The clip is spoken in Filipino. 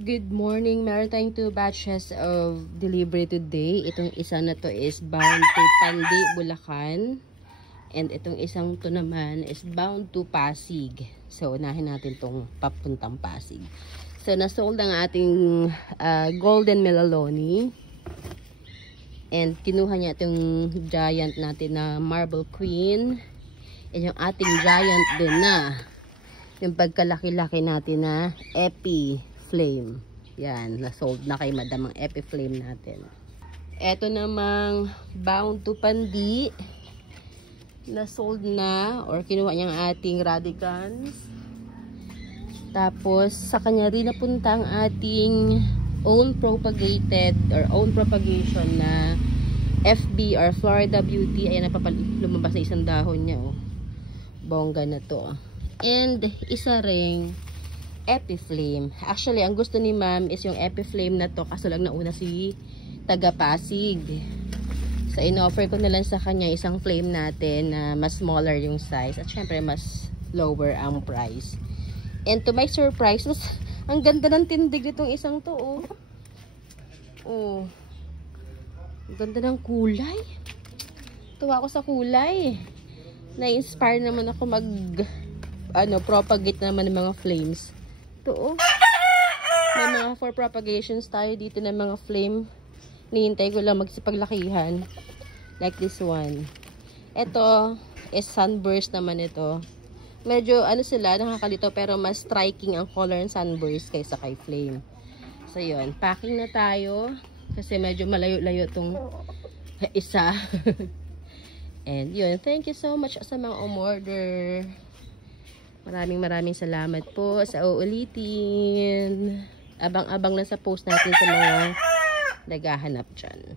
Good morning. Meron tayong 2 batches of delivery today. Itong isa na to is bound to Pandi, Bulacan. And itong isang to naman is bound to Pasig. So, unahin natin tong papuntang Pasig. So, nasold ang ating golden melaloni. And kinuha niya itong giant natin na marble queen. And yung ating giant din na yung pagkalaki-laki natin na epi flame. Yan, nasold na kay madam ang epi flame natin. Ito namang bound to Pandi, nasold na or kinuha niyang ating radicans. Tapos sa kanya rin napunta ang ating own propagated or own propagation na FB or Florida Beauty. Ayan, lumabas na isang dahon niya, oh. Bongga na to. And isa ring Epiflame. Actually, ang gusto ni ma'am is yung Epiflame na to, kaso lang nauna si taga Pasig. So, in-offer ko na lang sa kanya isang flame natin na mas smaller yung size at syempre mas lower ang price. And to my surprise, ang ganda ng tindig nitong isang to, oh. Oh. Ang ganda ng kulay. Tuwa ako sa kulay. Na-inspire naman ako propagate naman ng mga flames. Ito, oh. May mga for propagations tayo dito ng mga flame. Nihintay ko lang magsipaglakihan. Like this one. Ito is sunburst naman ito. Medyo sila, nakakalito pero mas striking ang color ng sunburst kaysa kay flame. So yun, packing na tayo. Kasi medyo malayo-layo itong isa. And yun, thank you so much sa mga umorder. Maraming salamat po sa uulitin. Abang-abang na sa post natin sa mga naghahanap dyan.